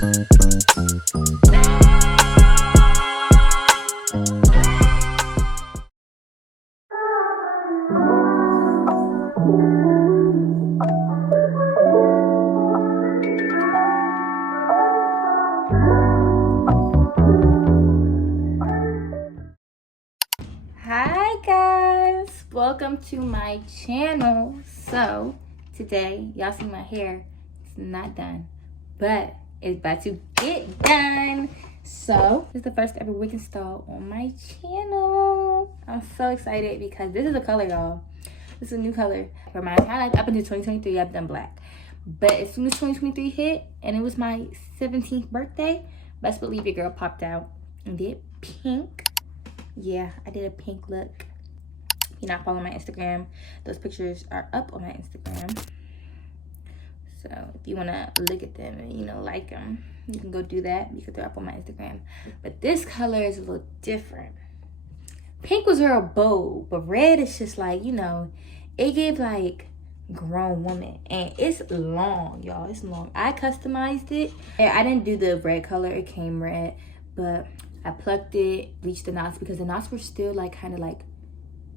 Hi guys, welcome to my channel. So today y'all see my hair, it's not done, but it's about to get done. So this is the first ever wig install on my channel. I'm so excited because this is a color, y'all. This is a new color for my kind of like up until 2023 I've done black, but as soon as 2023 hit and it was my 17th birthday, best believe your girl popped out and did pink. Yeah, I did a pink look. If you're not following my Instagram, those pictures are up on my Instagram. So if you want to look at them and, you know, like them, you can go do that because they're up on my Instagram. But this color is a little different. Pink was real bold, but red is just like, you know, it gave like grown woman. And it's long, y'all. It's long. I customized it. And I didn't do the red color. It came red, but I plucked it, bleached the knots because the knots were still like kind of like,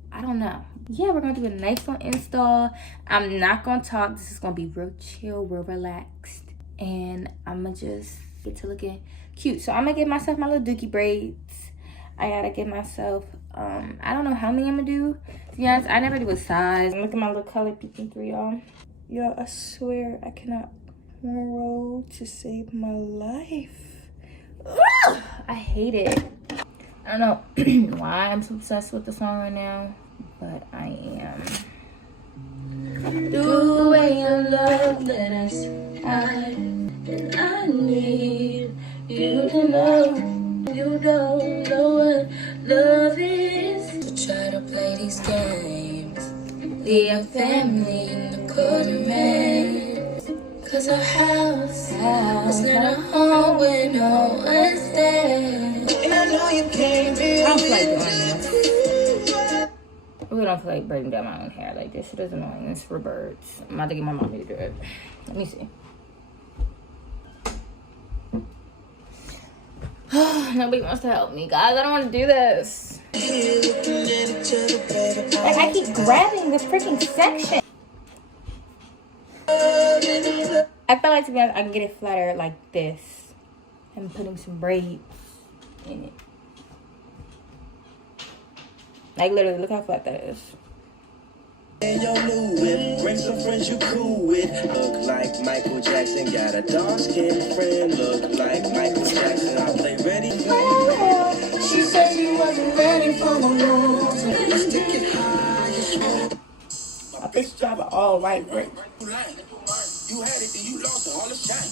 I don't know. Yeah, we're gonna do a nice little install. I'm not gonna talk. This is gonna be real chill, real relaxed, and I'm gonna just get to looking cute. So I'm gonna give myself my little dookie braids. I gotta give myself I don't know how many I'm gonna do. To be honest, I never do a size. Look at my little color peeking through, y'all. Y'all, I swear I cannot roll to save my life. Ugh, I hate it. I don't know why I'm so obsessed with the song right now, but I am. The way your love that I and I need you to know you don't know what love is. To try to play these games, leave your family in the cold rain. Cause our house is not a home when no one's there. And I know you can't be. I don't feel like doing this. I really don't feel like braiding down my own hair like this. It is annoying. It's for birds. I'm about to get my mommy to do it. Let me see. Nobody wants to help me, guys. I don't want to do this. Like, I keep grabbing the freaking section. I feel like, to be honest, I can get it flatter like this. I'm putting some braids in it. Like, literally, look how flat that is. Bring some friends you cool with. Look like Michael Jackson. Got a dark-skinned friend. Look like Michael Jackson. I play ready. She said she wasn't ready for my moves. Let's take it high. My bitch job are all white brick. You had it, then you lost it, all the shine.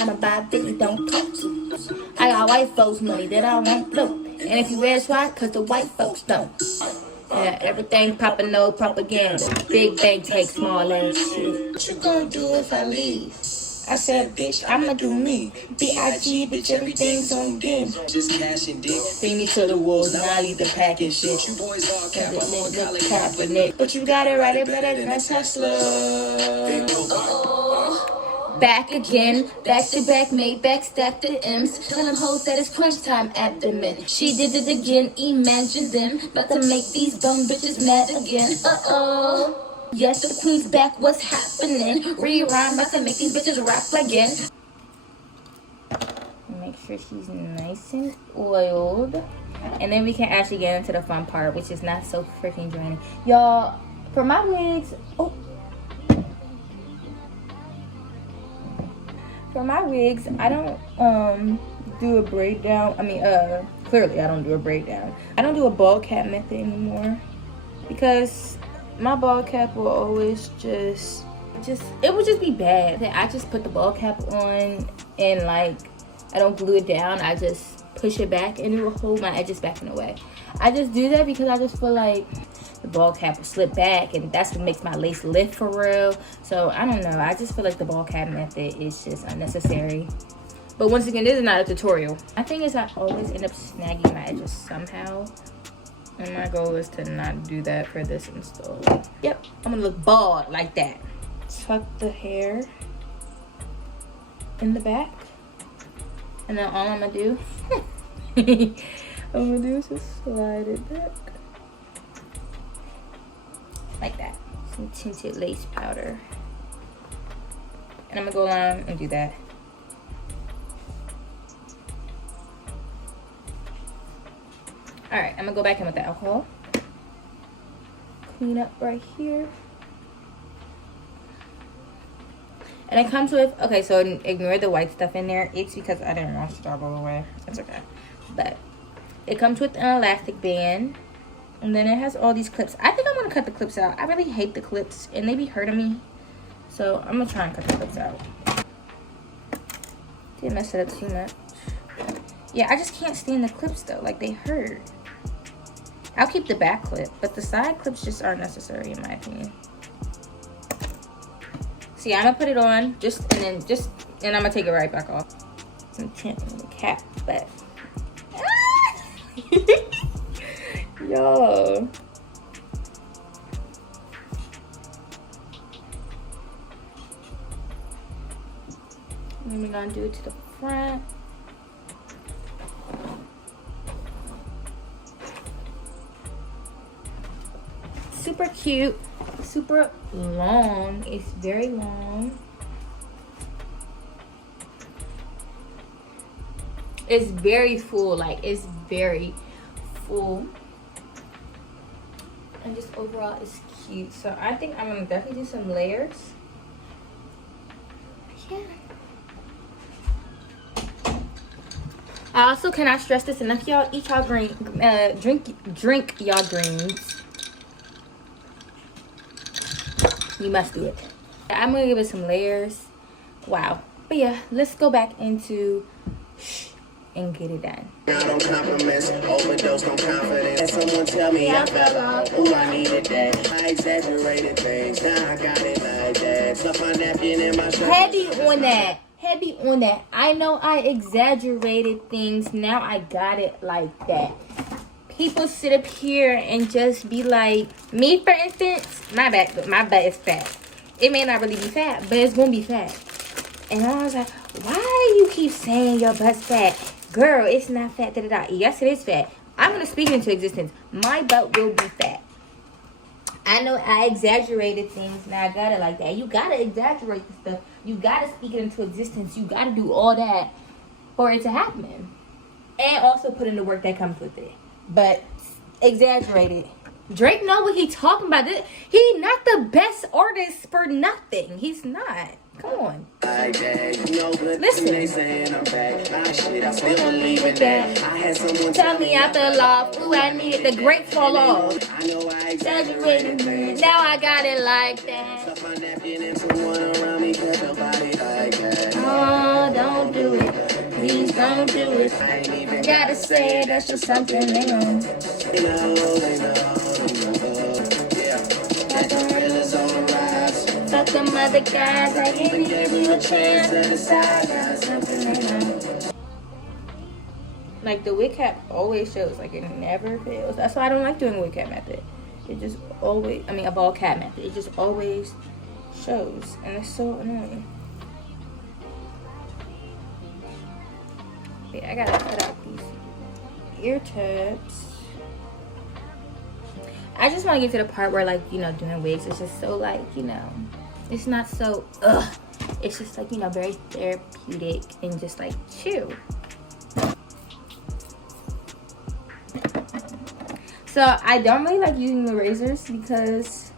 I'm a bad bitch, don't talk to. I got white folks' money that I won't blow. And if you ask why, cause the white folks don't. Yeah, everything poppin', no propaganda. Big bang take small ass shit. What you gonna do if I leave? I said, bitch, I'ma do me. B.I.G., bitch, everything's on dim. Just cash and dick. Feed me to the wolves, and I leave the pack and shit. You boys all cap, I'm on Kaepernick. But you got it right, it better than a Tesla. Back again, back to back, made back, stack the M's. Tell them hoes that it's crunch time abdomen. She did it again, imagine them. About to make these bum bitches mad again. Uh-oh. Yes, the queen's back, what's happening? Rerhyme, about to make these bitches rap again. Make sure she's nice and oiled. And then we can actually get into the fun part, which is not so freaking draining. Y'all, for my wigs, for my wigs, I don't do a braid down. I mean, clearly I don't do a braid down. I don't do a ball cap method anymore because my ball cap will always it would just be bad. I just put the ball cap on and like I don't glue it down. I just push it back and it will hold my edges back in the way. I just do that because I just feel like the ball cap will slip back and that's what makes my lace lift for real. So I don't know, I just feel like the ball cap method is just unnecessary. But once again, this is not a tutorial. My thing is I always end up snagging my edges somehow. And my goal is to not do that for this install. Yep, I'm gonna look bald like that. Tuck the hair in the back. And then all I'm gonna do, is just slide it back. Like that. Some tinted lace powder. And I'm gonna go on and do that. Alright, I'm gonna go back in with the alcohol. Clean up right here. And it comes with, okay, so ignore the white stuff in there. It's because I didn't wash it all away. That's okay. But it comes with an elastic band. And then it has all these clips. I think I'm going to cut the clips out. I really hate the clips. And they be hurting me. So I'm going to try and cut the clips out. Didn't mess it up too much. Yeah, I just can't stand the clips though. Like, they hurt. I'll keep the back clip. But the side clips just aren't necessary in my opinion. So yeah, I'm gonna put it on and I'm gonna take it right back off. I'm chanting the cap, but yo. And we're gonna do it to the front. Super cute. Super long. It's very long. It's very full. Like, it's very full. And just overall, it's cute. So I think I'm gonna definitely do some layers. Yeah. I also cannot stress this enough, y'all. Eat y'all green. Drink y'all greens. You must do it. I'm gonna give it some layers. Wow. But yeah, let's go back into and get it done. Don't compromise, overdose on confidence. Someone tell me I fell off. Ooh, I needed that. I exaggerated things. Now I got it like that. Stuff my napkin in my shirt. Heavy on that. Heavy on that. I know I exaggerated things. Now I got it like that. People sit up here and just be like, me for instance, my butt is fat. It may not really be fat, but it's gonna be fat. And I was like, why you keep saying your butt's fat? Girl, it's not fat, da da da. Yes, it is fat. I'm gonna speak into existence. My butt will be fat. I know I exaggerated things, now I got it like that. You gotta exaggerate the stuff. You gotta speak it into existence. You gotta do all that for it to happen. And also put in the work that comes with it. But exaggerated. Drake know what he talking about. He not the best artist for nothing. He's not. Come on. Listen. Tell me I fell off. Ooh, I needed the great fall off. Exaggerated. Now I got it like that. Oh, don't do it. Please don't do it. Gotta say it, that's just something they know. Fuck them other guys, I can't give you a chance to decide. That's something they know. Like, the wig cap always shows, like, it never fails. That's why I don't like doing a wig cap method. It just always, a ball cap method. It just always shows, and it's so annoying. I gotta cut out these ear tabs. I just want to get to the part where, like, doing wigs is just so, like, it's not so it's just like, very therapeutic and just like chill. So I don't really like using the razors because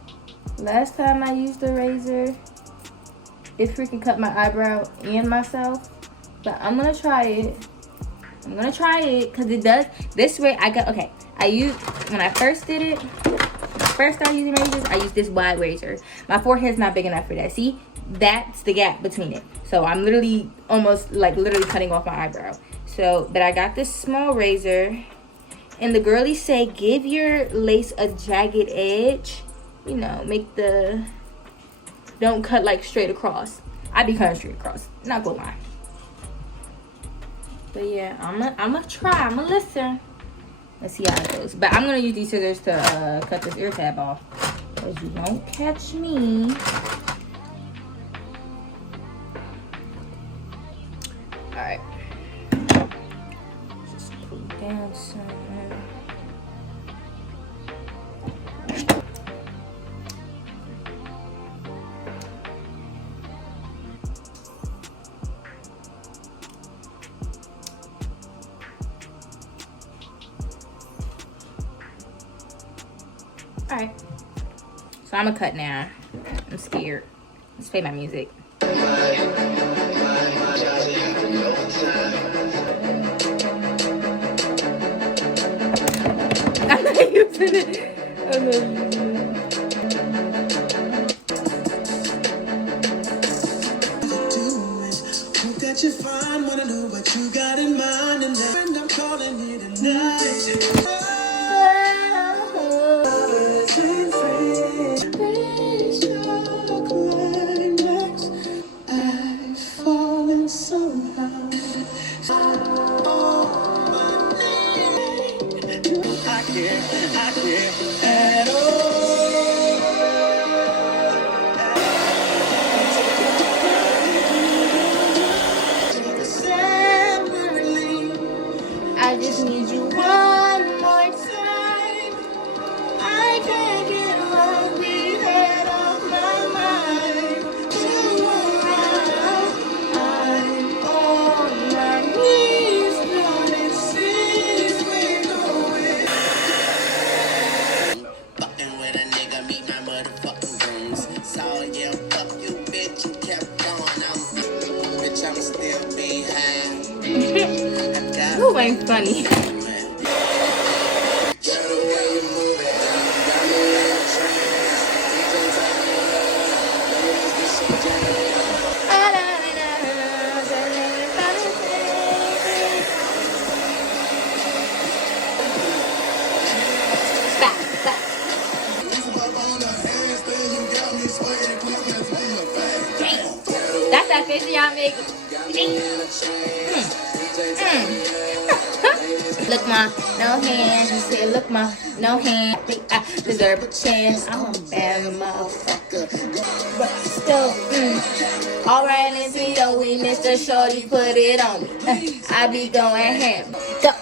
last time I used the razor, it freaking cut my eyebrow and myself. But I'm gonna try it. I'm gonna try it because it does. This way I used, when I first did it, first started using razors, I used this wide razor. My forehead's not big enough for that. See, that's the gap between it. So I'm literally literally cutting off my eyebrow. So, but I got this small razor, and the girlies say give your lace a jagged edge. Don't cut like straight across. I be cutting straight across, not gonna lie. But yeah, I'm gonna try. I'm gonna listen. Let's see how it goes. But I'm gonna use these scissors to cut this ear tab off, because you won't catch me. All right. Damn, son. Alright. So I'm gonna cut now. I'm scared. Let's play my music. I'm not using it. I'm not using it. That you find, wanna know what you got in mind, and then I'm calling you tonight. I've fallen somehow. I can't at all. I just need you one more time. I can't get one beat head off my mind. Around, I'm on my knees, but it seems we're going. Fucking with a nigga, meet my motherfucking goons. So yeah, fuck you, bitch, you kept going on. Bitch, I'm still behind. Who ain't funny? That's that face y'all make. Look, ma, no hands. You said, look, ma, no hands. I think I deserve a chance. I'm a bad motherfucker. But still, all right into your weakness, Mr. Shorty, put it on me. I be going ham. Duck,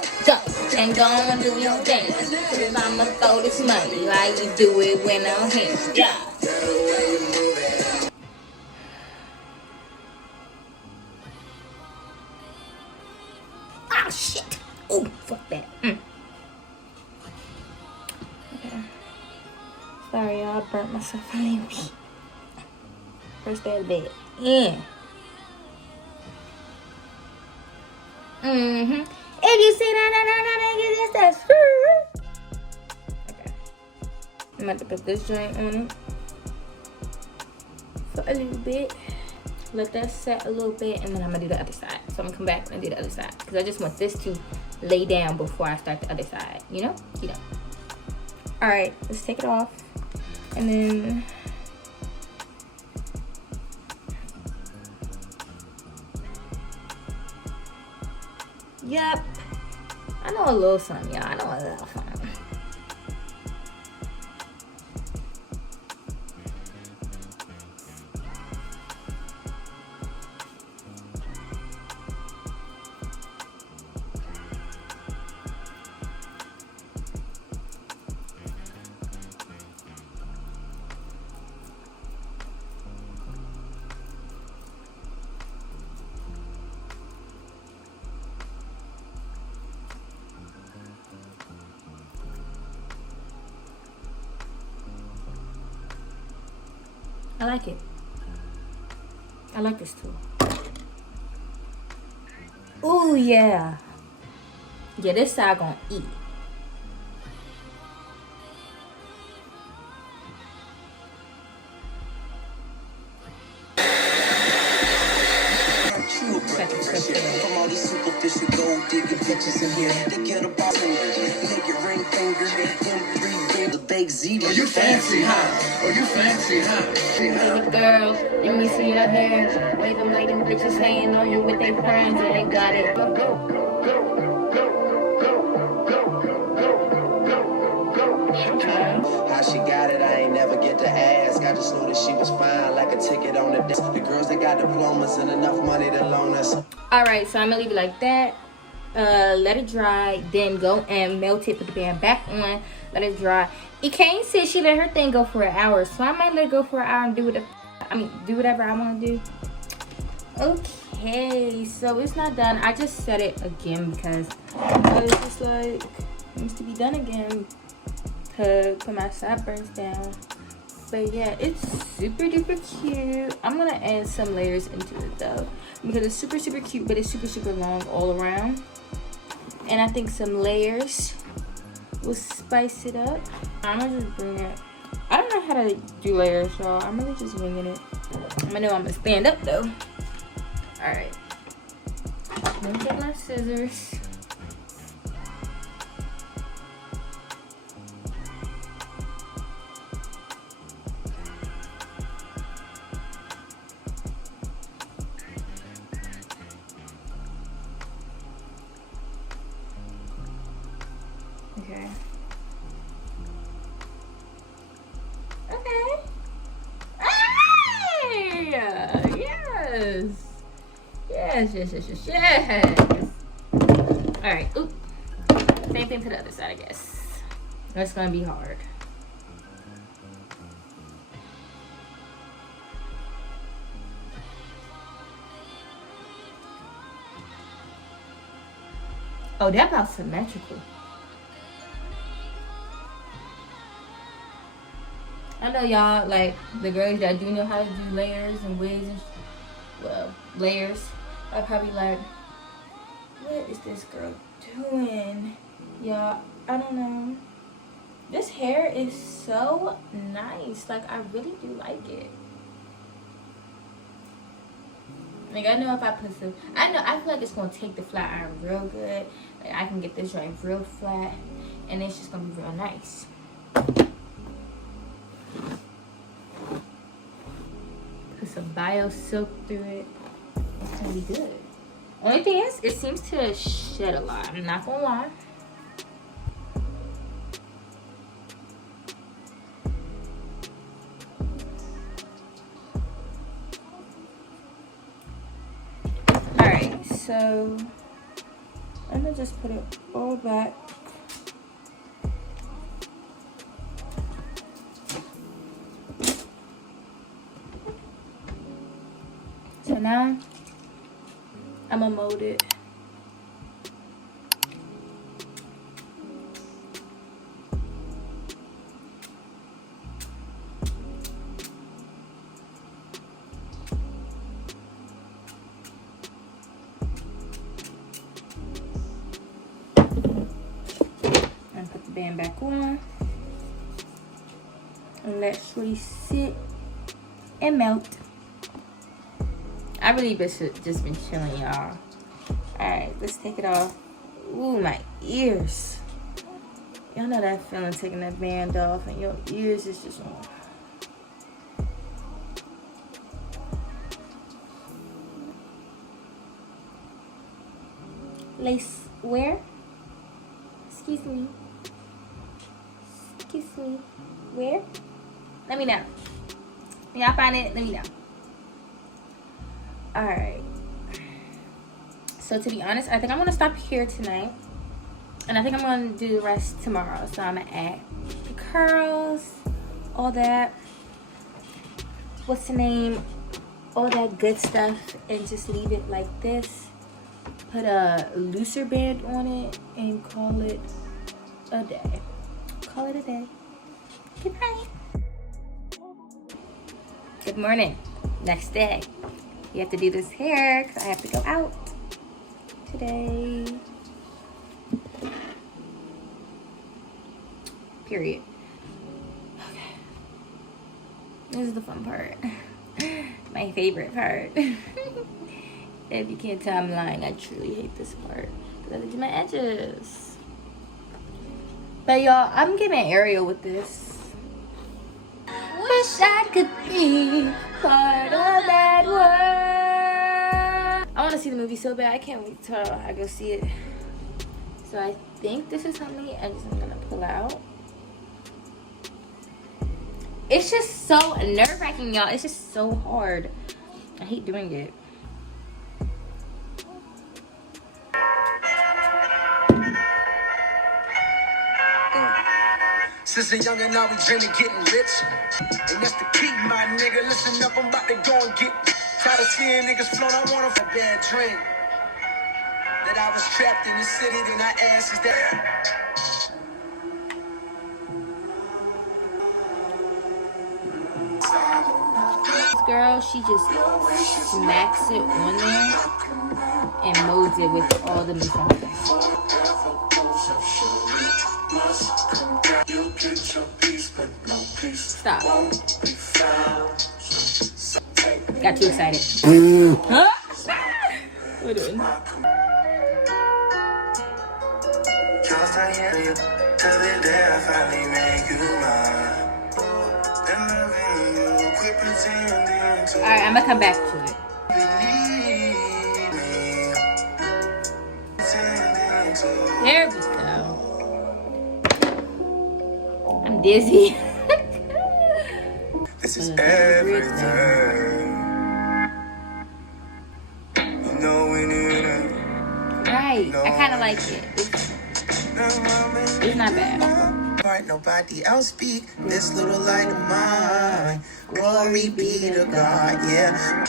and go and do your thing. Cause I'ma throw this money like you do it when I'm here. Yeah. Oh, shit. Oh, fuck that. Okay. Sorry, y'all. I burnt myself a little bit. First day of bed. Yeah. If you see that, that's okay. I'm about to put this joint on it for a little bit. Let that set a little bit, and then I'm gonna do the other side. So I'm gonna come back and do the other side because I just want this to lay down before I start the other side. You know? All right, let's take it off, and then yep. I know a little something, y'all. I know a little something. I like it. I like this tool. Oh yeah. Yeah, this side gonna eat. From all these superficial gold digging bitches in here, they get a ball make your ring finger, M3 the baked ziti. Oh, you fancy, huh? Oh, you fancy, huh? Hey, girls, let me see your hair. Wave them like them bitches hanging on you with their friends, and they got it. How she got it, I ain't never get to ask. I just knew that she was fine, like a ticket on the desk. The girls that got diplomas and enough money to loan us. All right, so I'm gonna leave it like that. let it dry, then go and melt it, put the band back on, let it dry. Ikane said she let her thing go for an hour, so I might let it go for an hour and do whatever I want to do. Okay, so it's not done. I just set it again because I was just like, it needs to be done again to put my sideburns down. But yeah, it's super duper cute. I'm gonna add some layers into it though, because it's super super cute, but it's super super long all around. And I think some layers will spice it up. I'm gonna just bring it. I don't know how to do layers, y'all. I'm really just winging it. I know I'm gonna stand up though. All right. I'm gonna get my scissors. Okay. Okay. Hey! Yes. Yes, yes, yes, yes, yes. Alright. Oop. Same thing to the other side, I guess. That's gonna be hard. Oh, that about symmetrical. I know y'all, like, the girls that do know how to do layers and wigs and, well, layers, are probably like, what is this girl doing? Y'all, I don't know. This hair is so nice. Like, I really do like it. Like, I know if I put some, I feel like it's going to take the flat iron real good. Like, I can get this right real flat, and it's just going to be real nice. Put some bio silk through it. It's gonna be good. Only thing is, it seems to shed a lot. I'm not gonna lie. Alright, so I'm gonna just put it all back. So now I'm gonna mold it. And put the band back on. And let Shorty sit and melt. I really just been chilling, y'all. Alright, let's take it off. Ooh, my ears. Y'all know that feeling, taking that band off and your ears is just on. Lace where? Excuse me. Excuse me. Where? Let me know. When y'all find it, let me know. Alright. So to be honest, I think I'm going to stop here tonight. And I think I'm going to do the rest tomorrow. So I'm going to add the curls, all that. What's the name? All that good stuff. And just leave it like this. Put a looser band on it and call it a day. Call it a day. Good night. Good morning. Next day. You have to do this hair because I have to go out today. Period. Okay. This is the fun part. My favorite part. If you can't tell I'm lying, I truly hate this part. Because I have to do my edges. But y'all, I'm giving Ariel with this. Wish I could be part of that world. I want to see the movie so bad. I can't wait till I go see it. So I think this is something I'm going to pull out. It's just so nerve-wracking, y'all. It's just so hard. I hate doing it. Since a young and now we dreaming getting rich. And that's the key, my nigga. Listen up, I'm about to go and get. Tired of seeing niggas float, I want a bad dream. That I was trapped in the city, then I asked, is that. This girl, she just smacks it on there and molds it with all the new songs. Stop. Got too excited. Huh? What are we doing? Alright, I'm gonna come back to it. There we go. I'm dizzy. This is everything. You know we need it. Right, I kind of like it. It's not bad. Nobody else speak this little light of mine. Glory be to God, yeah.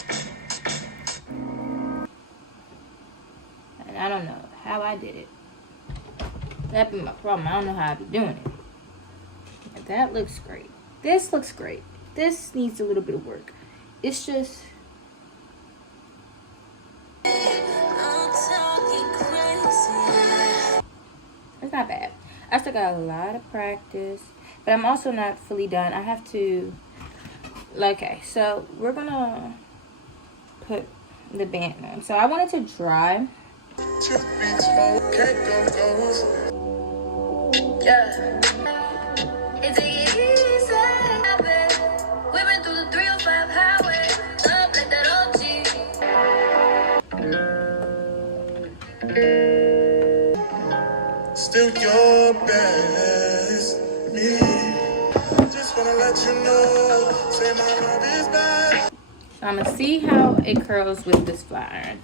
And I don't know how I did it. That'd be my problem. I don't know how I be doing it. But that looks great. This looks great. This needs a little bit of work. It's just... it's not bad. I still got a lot of practice, but I'm also not fully done. I have to... okay, so we're gonna put the band on. So I want it to dry. Yeah. It's easy. We went through the 305 highway. Up like that OG. Still your best me. Just wanna let you know. Say my love is bad. So I'm gonna see how it curls with this flat iron.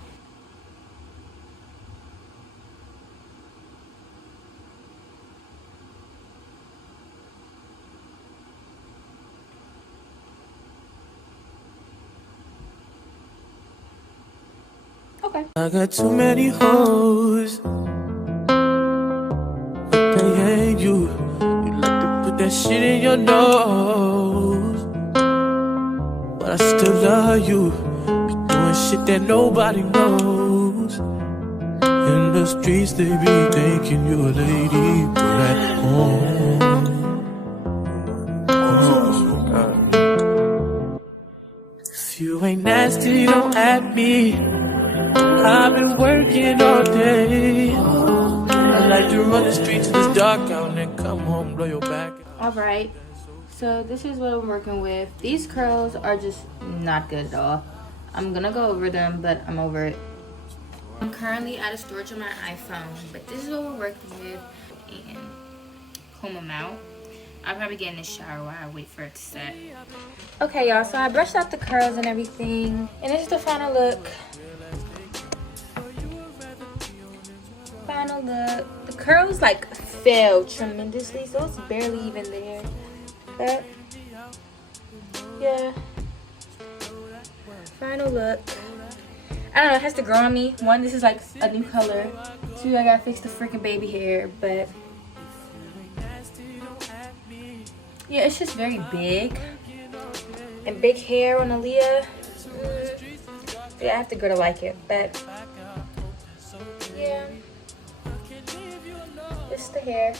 Okay. I got too many hoes. They hate you. You like to put that shit in your nose. But I still love you. Be doing shit that nobody knows. In the streets they be thinking you a lady, but at home. If you ain't nasty, don't at me. I've been working all day. I like to run the streets in this dark out and then come home, blow your back. Alright, so this is what I'm working with. These curls are just not good at all. I'm gonna go over them, but I'm over it. I'm currently out of storage on my iPhone, but this is what we're working with. And comb them out. I'll probably get in the shower while I wait for it to set. Okay, y'all, so I brushed out the curls and everything. And this is the final look. Final look. The curls like fell tremendously, so it's barely even there. But yeah, final look. I don't know, it has to grow on me. One, this is like a new color. Two, I gotta fix the freaking baby hair. But yeah, it's just very big and big hair on Aaliyah. Yeah, I have to grow to like it, but yeah. It's the hair.